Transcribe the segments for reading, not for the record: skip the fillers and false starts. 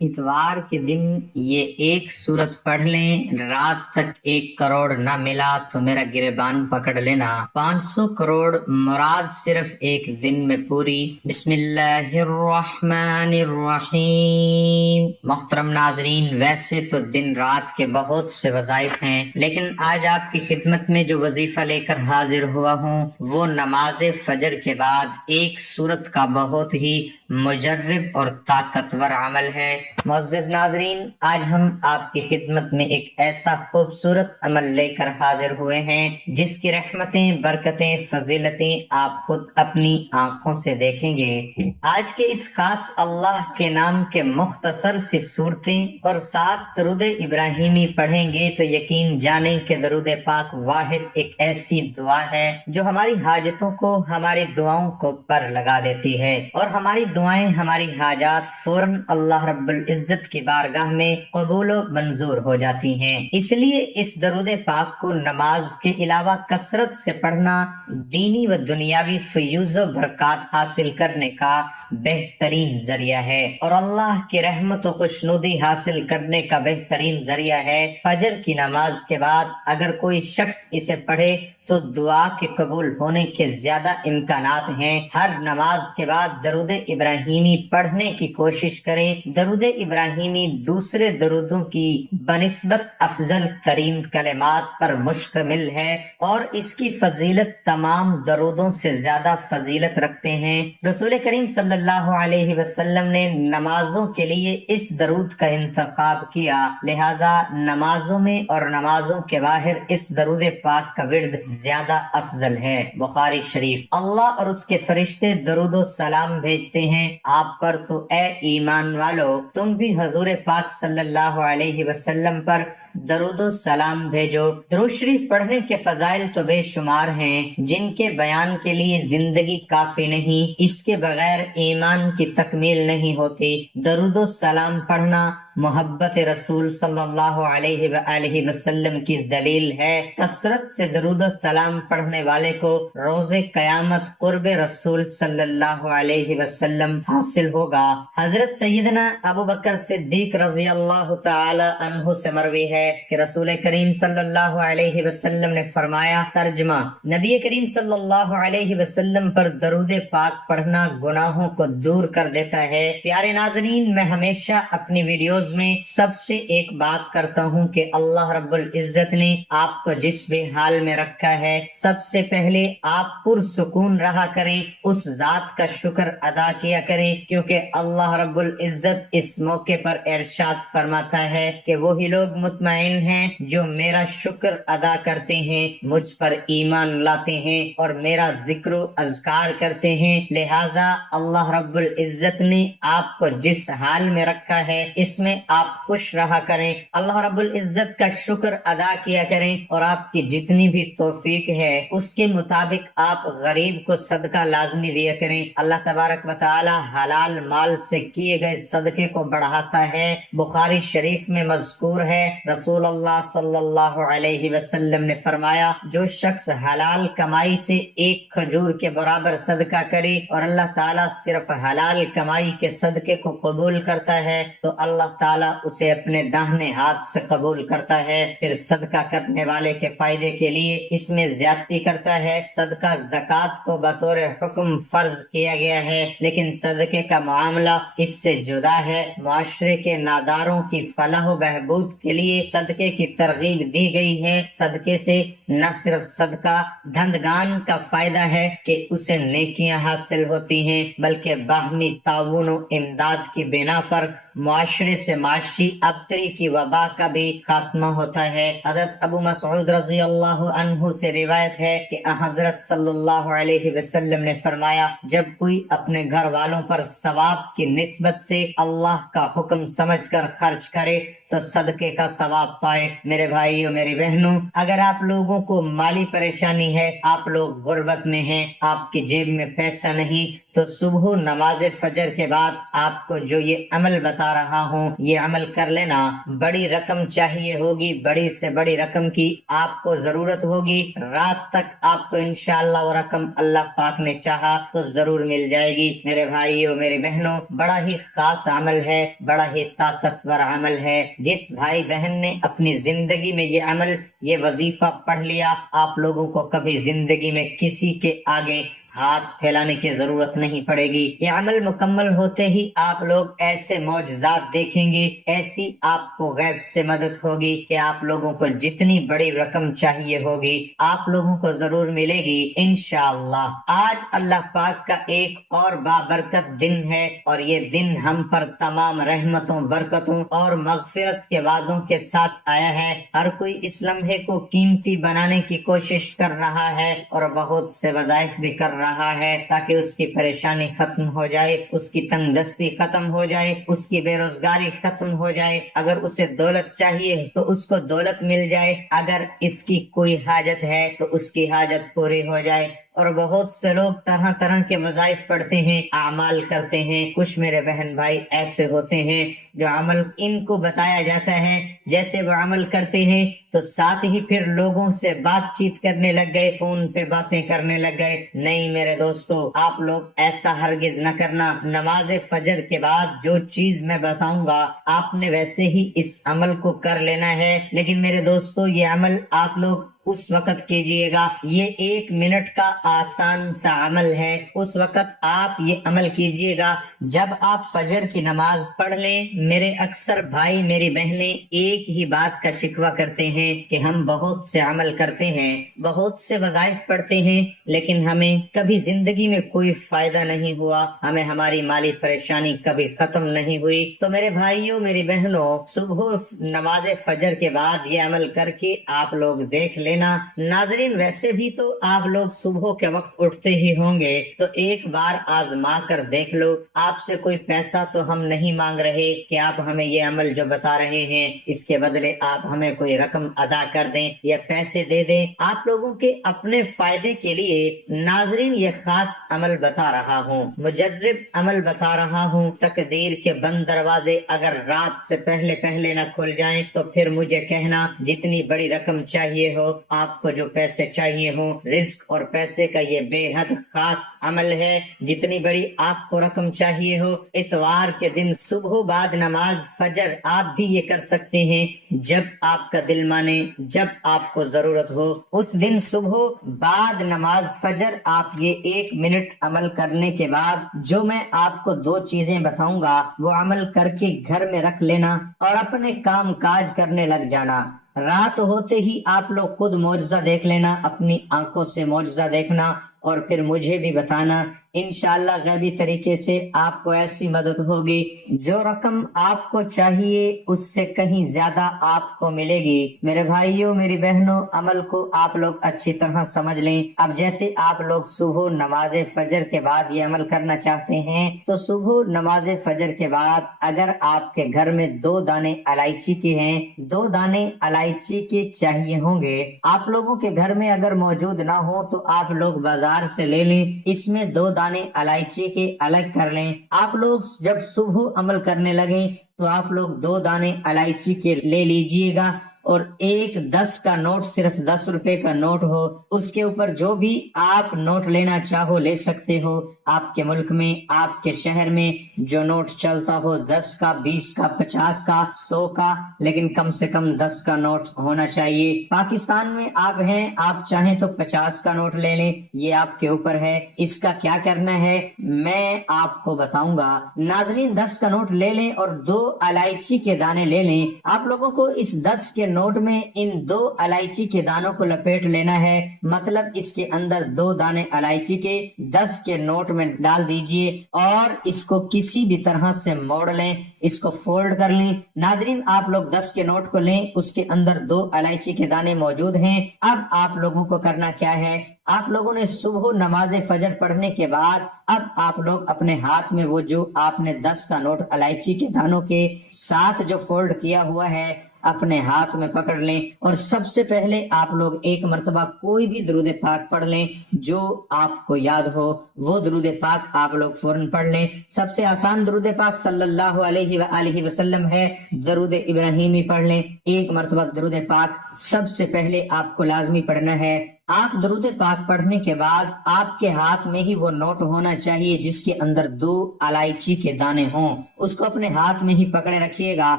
اتوار کے دن یہ ایک سورت پڑھ لیں، رات تک 1 کروڑ نہ ملا تو میرا گریبان پکڑ لینا۔ 500 کروڑ مراد صرف ایک دن میں پوری۔ بسم اللہ الرحمن الرحیم۔ محترم ناظرین، ویسے تو دن رات کے بہت سے وظائف ہیں، لیکن آج آپ کی خدمت میں جو وظیفہ لے کر حاضر ہوا ہوں وہ نماز فجر کے بعد ایک سورت کا بہت ہی مجرب اور طاقتور عمل ہے۔ معزز ناظرین، آج ہم آپ کی خدمت میں ایک ایسا خوبصورت عمل لے کر حاضر ہوئے ہیں جس کی رحمتیں، برکتیں، فضیلتیں آپ خود اپنی آنکھوں سے دیکھیں گے۔ آج کے اس خاص اللہ کے نام کے مختصر سی صورتیں اور 7 درود ابراہیمی پڑھیں گے تو یقین جانیں کہ درود پاک واحد ایک ایسی دعا ہے جو ہماری حاجتوں کو، ہماری دعاؤں کو پر لگا دیتی ہے، اور ہماری دعائیں، ہماری حاجات فوراً اللہ رب العزت کی بارگاہ میں قبول و منظور ہو جاتی ہیں۔ اس لیے اس درود پاک کو نماز کے علاوہ کثرت سے پڑھنا دینی و دنیاوی فیوز و برکات حاصل کرنے کا بہترین ذریعہ ہے، اور اللہ کی رحمت و خوشنودی حاصل کرنے کا بہترین ذریعہ ہے۔ فجر کی نماز کے بعد اگر کوئی شخص اسے پڑھے تو دعا کے قبول ہونے کے زیادہ امکانات ہیں۔ ہر نماز کے بعد درود ابراہیمی پڑھنے کی کوشش کریں۔ درود ابراہیمی دوسرے درودوں کی بنسبت افضل ترین کلمات پر مشتمل ہے اور اس کی فضیلت تمام درودوں سے زیادہ فضیلت رکھتے ہیں۔ رسول کریم صلی اللہ علیہ وسلم نے نمازوں کے لیے اس درود کا انتخاب کیا، لہذا نمازوں میں اور نمازوں کے باہر اس درود پاک کا ورد زیادہ افضل ہے۔ بخاری شریف۔ اللہ اور اس کے فرشتے درود و سلام بھیجتے ہیں آپ پر، تو اے ایمان والو تم بھی حضور پاک صلی اللہ علیہ وسلم پر درود و سلام بھیجو۔ درود شریف پڑھنے کے فضائل تو بے شمار ہیں جن کے بیان کے لیے زندگی کافی نہیں، اس کے بغیر ایمان کی تکمیل نہیں ہوتی۔ درود و سلام پڑھنا محبت رسول صلی اللہ علیہ وآلہ وسلم کی دلیل ہے۔ کثرت سے درود و سلام پڑھنے والے کو روز قیامت قرب رسول صلی اللہ علیہ وسلم حاصل ہوگا۔ حضرت سیدنا ابو بکر صدیق رضی اللہ تعالی عنہ سے مروی ہے کہ رسول کریم صلی اللہ علیہ وسلم نے فرمایا، ترجمہ: نبی کریم صلی اللہ علیہ وسلم پر درود پاک پڑھنا گناہوں کو دور کر دیتا ہے۔ پیارے ناظرین، میں ہمیشہ اپنی ویڈیوز میں سب سے ایک بات کرتا ہوں کہ اللہ رب العزت نے آپ کو جس بھی حال میں رکھا ہے، سب سے پہلے آپ پرسکون رہا کریں، اس ذات کا شکر ادا کیا کریں، کیونکہ اللہ رب العزت اس موقع پر ارشاد فرماتا ہے کہ وہی لوگ مطمئن ہیں جو میرا شکر ادا کرتے ہیں، مجھ پر ایمان لاتے ہیں اور میرا ذکر و اذکار کرتے ہیں۔ لہٰذا اللہ رب العزت نے آپ کو جس حال میں رکھا ہے اس میں آپ خوش رہا کریں، اللہ رب العزت کا شکر ادا کیا کریں، اور آپ کی جتنی بھی توفیق ہے اس کے مطابق آپ غریب کو صدقہ لازمی دیا کریں۔ اللہ تبارک و تعالی حلال مال سے کیے گئے صدقے کو بڑھاتا ہے۔ بخاری شریف میں مذکور ہے، رسول اللہ صلی اللہ علیہ وسلم نے فرمایا، جو شخص حلال کمائی سے ایک کھجور کے برابر صدقہ کرے اور اللہ تعالیٰ صرف حلال کمائی کے صدقے کو قبول کرتا ہے تو اللہ تعالیٰ اسے اپنے داہنے ہاتھ سے قبول کرتا ہے۔ پھر صدقہ کرنے والے کے فائدے کے لیے اس میں زیادتی کرتا ہے۔ صدقہ زکوٰۃ کو بطور حکم فرض کیا گیا ہے، لیکن صدقے کا معاملہ اس سے جدا ہے۔ معاشرے کے ناداروں کی فلاح و بہبود کے لیے صدقے کی ترغیب دی گئی ہے۔ صدقے سے نہ صرف صدقہ دہندگان کا فائدہ ہے کہ اسے نیکیاں حاصل ہوتی ہیں، بلکہ باہمی تعاون و امداد کی بنا پر معاشرے سے معاشی ابتری کی وبا کا بھی خاتمہ ہوتا ہے۔ حضرت ابو مسعود رضی اللہ عنہ سے روایت ہے کہ حضرت صلی اللہ علیہ وسلم نے فرمایا، جب کوئی اپنے گھر والوں پر ثواب کی نسبت سے اللہ کا حکم سمجھ کر خرچ کرے تو صدقے کا ثواب پائے۔ میرے بھائیوں، میری بہنوں، اگر آپ لوگوں کو مالی پریشانی ہے، آپ لوگ غربت میں ہیں، آپ کی جیب میں پیسہ نہیں، تو صبح نماز فجر کے بعد آپ کو جو یہ عمل بتا رہا ہوں یہ عمل کر لینا. بڑی رقم چاہیے ہوگی, بڑی سے بڑی رقم کی آپ کو ضرورت ہوگی. رات تک آپ کو انشاءاللہ وہ رقم اللہ پاک نے چاہا تو ضرور مل جائے گی. میرے بھائیوں میری بہنوں, بڑا ہی خاص عمل ہے, بڑا ہی طاقتور عمل ہے. جس بھائی بہن نے اپنی زندگی میں یہ عمل, یہ وظیفہ پڑھ لیا, آپ لوگوں کو کبھی زندگی میں کسی کے آگے ہاتھ پھیلانے کی ضرورت نہیں پڑے گی. یہ عمل مکمل ہوتے ہی آپ لوگ ایسے معجزات دیکھیں گے, ایسی آپ کو غیب سے مدد ہوگی کہ آپ لوگوں کو جتنی بڑی رقم چاہیے ہوگی آپ لوگوں کو ضرور ملے گی انشاءاللہ. آج اللہ پاک کا ایک اور بابرکت دن ہے, اور یہ دن ہم پر تمام رحمتوں, برکتوں اور مغفرت کے وعدوں کے ساتھ آیا ہے. ہر کوئی اس لمحے کو قیمتی بنانے کی کوشش کر رہا ہے اور بہت سے وظائف بھی کر رہا ہے تاکہ اس کی پریشانی ختم ہو جائے, اس کی تنگ دستی ختم ہو جائے, اس کی بے روزگاری ختم ہو جائے. اگر اسے دولت چاہیے تو اس کو دولت مل جائے, اگر اس کی کوئی حاجت ہے تو اس کی حاجت پوری ہو جائے. اور بہت سے لوگ طرح طرح کے وظائف پڑھتے ہیں, اعمال کرتے ہیں. کچھ میرے بہن بھائی ایسے ہوتے ہیں جو عمل ان کو بتایا جاتا ہے, جیسے وہ عمل کرتے ہیں تو ساتھ ہی پھر لوگوں سے بات چیت کرنے لگ گئے, فون پہ باتیں کرنے لگ گئے. نہیں میرے دوستو, آپ لوگ ایسا ہرگز نہ کرنا. نماز فجر کے بعد جو چیز میں بتاؤں گا آپ نے ویسے ہی اس عمل کو کر لینا ہے. لیکن میرے دوستو, یہ عمل آپ لوگ اس وقت کیجئے گا, یہ 1 منٹ کا آسان سا عمل ہے. اس وقت آپ یہ عمل کیجئے گا جب آپ فجر کی نماز پڑھ لیں. میرے اکثر بھائی میری بہنیں ایک ہی بات کا شکوہ کرتے ہیں کہ ہم بہت سے عمل کرتے ہیں, بہت سے وظائف پڑھتے ہیں, لیکن ہمیں کبھی زندگی میں کوئی فائدہ نہیں ہوا, ہمیں ہماری مالی پریشانی کبھی ختم نہیں ہوئی. تو میرے بھائیوں میری بہنوں, صبح نماز فجر کے بعد یہ عمل کر کے آپ لوگ دیکھ لینا. ناظرین, ویسے بھی تو آپ لوگ صبح کے وقت اٹھتے ہی ہوں گے, تو ایک بار آزما کر دیکھ لو. آپ سے کوئی پیسہ تو ہم نہیں مانگ رہے کہ آپ ہمیں یہ عمل جو بتا رہے ہیں اس کے بدلے آپ ہمیں کوئی رقم ادا کر دیں یا پیسے دے دیں. آپ لوگوں کے اپنے فائدے کے لیے ناظرین یہ خاص عمل بتا رہا ہوں, مجرب عمل بتا رہا ہوں. تقدیر کے بند دروازے اگر رات سے پہلے پہلے نہ کھل جائیں تو پھر مجھے کہنا. جتنی بڑی رقم چاہیے ہو, آپ کو جو پیسے چاہیے ہوں, رزق اور پیسے کا یہ بے حد خاص عمل ہے. جتنی بڑی آپ کو رقم چاہیے ہو, اتوار کے دن صبح بعد نماز فجر آپ بھی یہ کر سکتے ہیں. جب آپ کا دل مانے, جب آپ کو ضرورت ہو, اس دن صبح بعد نماز فجر آپ یہ 1 منٹ عمل کرنے کے بعد جو میں آپ کو 2 چیزیں بتاؤں گا وہ عمل کر کے گھر میں رکھ لینا اور اپنے کام کاج کرنے لگ جانا. رات ہوتے ہی آپ لوگ خود معجزہ دیکھ لینا, اپنی آنکھوں سے معجزہ دیکھنا اور پھر مجھے بھی بتانا. انشاءاللہ غیبی طریقے سے آپ کو ایسی مدد ہوگی, جو رقم آپ کو چاہیے اس سے کہیں زیادہ آپ کو ملے گی. میرے بھائیوں میری بہنوں, عمل کو آپ لوگ اچھی طرح سمجھ لیں. اب جیسے آپ لوگ صبح نماز فجر کے بعد یہ عمل کرنا چاہتے ہیں, تو صبح نماز فجر کے بعد اگر آپ کے گھر میں 2 دانے الائچی کے ہیں, 2 دانے الائچی کے چاہیے ہوں گے. آپ لوگوں کے گھر میں اگر موجود نہ ہو تو آپ لوگ بازار سے لے لیں. اس میں 2 دانے الائچی کے الگ کر لیں. آپ لوگ جب صبح عمل کرنے لگیں تو آپ لوگ 2 دانے الائچی کے لے لیجئے گا, اور ایک 10 کا نوٹ, صرف 10 روپے کا نوٹ ہو, اس کے اوپر جو بھی آپ نوٹ لینا چاہو لے سکتے ہو. آپ کے ملک میں, آپ کے شہر میں جو نوٹ چلتا ہو, 10 کا, 20 کا, 50 کا, 100 کا, لیکن کم سے کم 10 کا نوٹ ہونا چاہیے. پاکستان میں آپ ہیں, آپ چاہیں تو 50 کا نوٹ لے لیں, یہ آپ کے اوپر ہے. اس کا کیا کرنا ہے میں آپ کو بتاؤں گا. ناظرین, 10 کا نوٹ لے لیں اور 2 الائچی کے دانے لے لیں. آپ لوگوں کو اس 10 کے نوٹ میں ان 2 الائچی کے دانوں کو لپیٹ لینا ہے. مطلب اس کے اندر 2 دانے الائچی کے 10 کے نوٹ میں ڈال دیجئے اور اس کو کسی بھی طرح سے موڑ لیں, اس کو فولڈ کر لیں. ناظرین, آپ لوگ 10 کے نوٹ کو لیں, اس کے اندر 2 الائچی کے دانے موجود ہیں. اب آپ لوگوں کو کرنا کیا ہے, آپ لوگوں نے صبح نماز فجر پڑھنے کے بعد اب آپ لوگ اپنے ہاتھ میں وہ جو آپ نے 10 کا نوٹ الائچی کے دانوں کے ساتھ جو فولڈ کیا ہوا ہے اپنے ہاتھ میں پکڑ لیں اور سب سے پہلے آپ لوگ ایک مرتبہ کوئی بھی درود پاک پڑھ لیں جو آپ کو یاد ہو، وہ درود پاک آپ لوگ فوراً پڑھ لیں۔ سب سے آسان درود پاک صلی اللہ علیہ وآلہ وسلم ہے، درود ابراہیمی پڑھ لیں۔ ایک مرتبہ درود پاک سب سے پہلے آپ کو لازمی پڑھنا ہے۔ آپ درود پاک پڑھنے کے بعد آپ کے ہاتھ میں ہی وہ نوٹ ہونا چاہیے جس کے اندر 2 الائچی کے دانے ہوں، اس کو اپنے ہاتھ میں ہی پکڑے رکھیے گا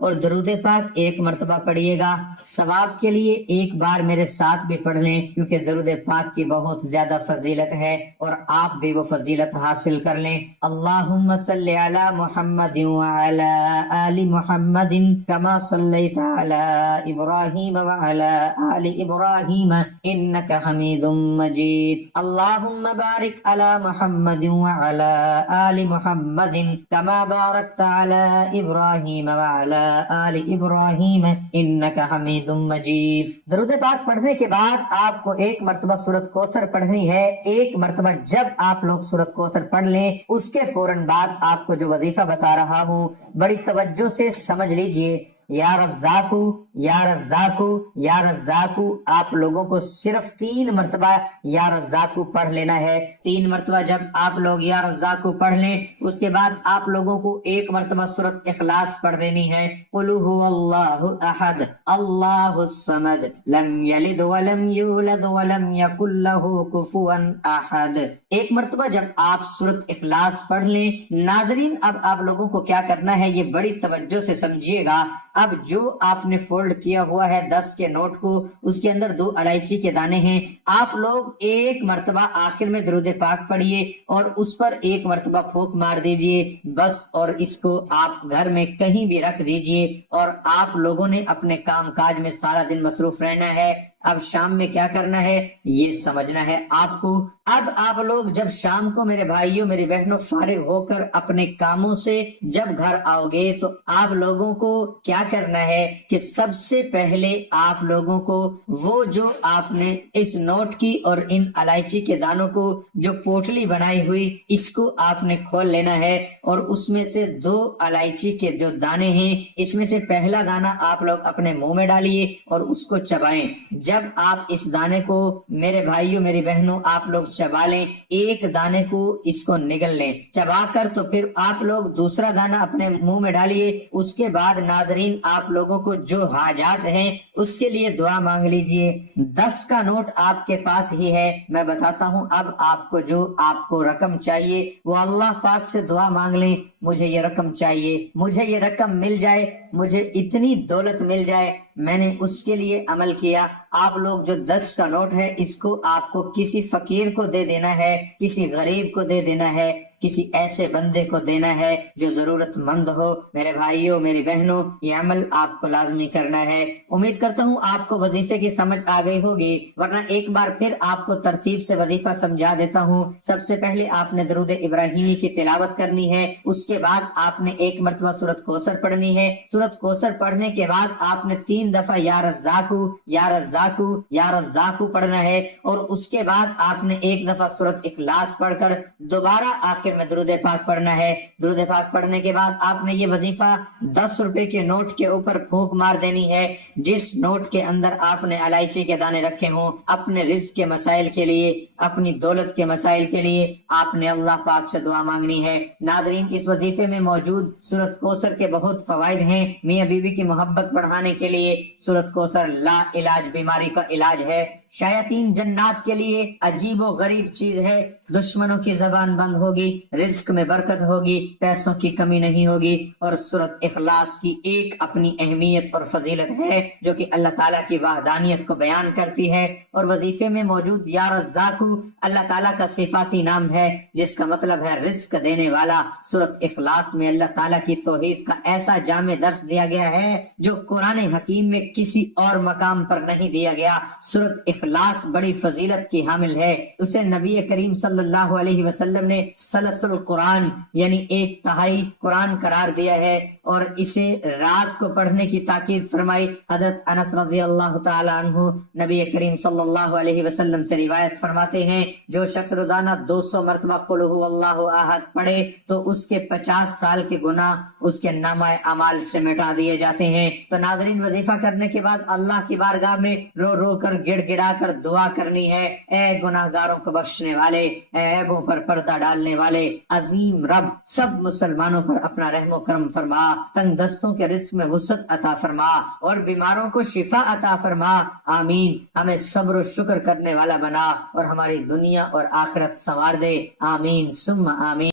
اور درود پاک ایک مرتبہ پڑھیے گا۔ ثواب کے لیے ایک بار میرے ساتھ بھی پڑھ لیں کیونکہ درود پاک کی بہت زیادہ فضیلت ہے اور آپ بھی وہ فضیلت حاصل کر لیں۔ اللہم صلی علی محمد وعلی آل محمد کما صلیت علی ابراہیم وعلی آل ابراہیم انک حمید مجید۔ اللہم بارک علی محمد وعلی آل محمد کما بارکت علی ابراہیم وعلی آل ابراہیم انک حمید مجید۔ درود پاک پڑھنے کے بعد آپ کو ایک مرتبہ سورۃ کوثر پڑھنی ہے۔ ایک مرتبہ جب آپ لوگ سورۃ کوثر پڑھ لیں اس کے فوراً بعد آپ کو جو وظیفہ بتا رہا ہوں بڑی توجہ سے سمجھ لیجئے۔ یا رزاقو یا رزاقو یا رزاقو، آپ لوگوں کو صرف 3 مرتبہ یا رزاقو پڑھ لینا ہے۔ 3 مرتبہ جب آپ لوگ یا رزاقو پڑھ لیں اس کے بعد آپ لوگوں کو ایک مرتبہ سورۃ اخلاص پڑھ لینی ہے۔ قل هو اللہ احد اللہ الصمد لم یلد ولم یولد ولم یکن لہ کفوا احد۔ ایک مرتبہ جب آپ سورۃ اخلاص پڑھ لیں، ناظرین اب آپ لوگوں کو کیا کرنا ہے یہ بڑی توجہ سے سمجھیے گا۔ اب جو آپ نے فولڈ کیا ہوا ہے 10 کے نوٹ کو، اس کے اندر 2 الائچی کے دانے ہیں، آپ لوگ ایک مرتبہ آخر میں درود پاک پڑھیے اور اس پر ایک مرتبہ پھونک مار دیجئے بس، اور اس کو آپ گھر میں کہیں بھی رکھ دیجئے اور آپ لوگوں نے اپنے کام کاج میں سارا دن مصروف رہنا ہے۔ اب شام میں کیا کرنا ہے یہ سمجھنا ہے آپ کو۔ اب آپ لوگ جب شام کو میرے بھائیوں میری بہنوں فارغ ہو کر اپنے کاموں سے جب گھر آؤ گے تو آپ لوگوں کو کیا کرنا ہے کہ سب سے پہلے آپ لوگوں کو وہ جو آپ نے اس نوٹ کی اور ان الائچی کے دانوں کو جو پوٹلی بنائی ہوئی اس کو آپ نے کھول لینا ہے اور اس میں سے 2 الائچی کے جو دانے ہیں اس میں سے پہلا دانہ آپ لوگ اپنے منہ میں ڈالیے اور اس کو چبائیں۔ جب آپ اس دانے کو میرے بھائیوں میری بہنوں آپ لوگ چبا لیں، ایک دانے کو اس کو نگل لیں، چبا کر تو پھر آپ لوگ دوسرا دانہ اپنے منہ میں ڈالیے۔ اس کے بعد ناظرین آپ لوگوں کو جو حاجات ہیں اس کے لیے دعا مانگ لیجئے۔ 10 کا نوٹ آپ کے پاس ہی ہے، میں بتاتا ہوں اب آپ کو جو آپ کو رقم چاہیے وہ اللہ پاک سے دعا مانگ لیں، مجھے یہ رقم چاہیے، مجھے یہ رقم مل جائے، مجھے اتنی دولت مل جائے، میں نے اس کے لیے عمل کیا۔ آپ لوگ جو 10 کا نوٹ ہے اس کو آپ کو کسی فقیر کو دے دینا ہے، کسی غریب کو دے دینا ہے، کسی ایسے بندے کو دینا ہے جو ضرورت مند ہو۔ میرے بھائیوں میری بہنوں یہ عمل آپ کو لازمی کرنا ہے۔ امید کرتا ہوں آپ کو وظیفے کی سمجھ آ گئی ہوگی، ورنہ ایک بار پھر آپ کو ترتیب سے وظیفہ سمجھا دیتا ہوں۔ سب سے پہلے آپ نے درود ابراہیمی کی تلاوت کرنی ہے، اس کے بعد آپ نے ایک مرتبہ سورۃ کوثر پڑھنی ہے۔ سورۃ کوثر پڑھنے کے بعد آپ نے 3 دفعہ یا رزاقو یا رزاقو یا رزاقو پڑھنا ہے اور اس کے بعد آپ نے ایک دفعہ سورۃ اخلاص پڑھ کر دوبارہ آخر میں درود پاک پڑھنا ہے۔ درود پاک پڑھنے کے بعد آپ نے یہ وظیفہ 10 روپے کے نوٹ کے اوپر پھونک مار دینی ہے، جس نوٹ کے اندر آپ نے الائچی کے دانے رکھے ہوں۔ اپنے رزق کے مسائل کے لیے، اپنی دولت کے مسائل کے لیے آپ نے اللہ پاک سے دعا مانگنی ہے۔ ناظرین اس وظیفے میں موجود سورۃ کوثر کے بہت فوائد ہیں۔ میاں بیوی کی محبت بڑھانے کے لیے سورۃ کوثر لا علاج بیماری کا علاج ہے۔ شیاطین جنات کے لیے عجیب و غریب چیز ہے، دشمنوں کی زبان بند ہوگی، رزق میں برکت ہوگی، پیسوں کی کمی نہیں ہوگی، اور سورۃ اخلاص کی ایک اپنی اہمیت اور فضیلت ہے جو کہ اللہ تعالیٰ کی وحدانیت کو بیان کرتی ہے۔ اور وظیفے میں موجود یا رزاقو اللہ تعالیٰ کا صفاتی نام ہے جس کا مطلب ہے رزق دینے والا۔ سورۃ اخلاص میں اللہ تعالیٰ کی توحید کا ایسا جامع درس دیا گیا ہے جو قرآن حکیم میں کسی اور مقام پر نہیں دیا گیا۔ سورۃ اخلاص بڑی فضیلت کی حامل ہے. اسے نبی کریم صلی اللہ علیہ وسلم نے ثلث القرآن یعنی 1/3 قرآن قرار دیا ہے اور اسے رات کو پڑھنے کی تاکید فرمائی. حضرت انس رضی اللہ تعالی عنہ نبی کریم صلی اللہ علیہ وسلم سے روایت فرماتے ہیں جو شخص روزانہ 200 مرتبہ قل هو اللہ احد پڑھے تو اس کے 50 سال کے گناہ اس کے نامہ اعمال سے مٹا دیے جاتے ہیں. تو ناظرین وظیفہ کرنے کے بعد اللہ کی بارگاہ میں رو رو کر گڑ گڑا کر دعا کرنی ہے. اے گناہ گاروں کو بخشنے والے، اے عیبوں پر پردہ ڈالنے والے عظیم رب، سب مسلمانوں پر اپنا رحم و کرم فرما، تنگ دستوں کے رزق میں وسعت عطا فرما اور بیماروں کو شفا عطا فرما. آمین. ہمیں صبر و شکر کرنے والا بنا اور ہماری دنیا اور آخرت سنوار دے. آمین ثم آمین.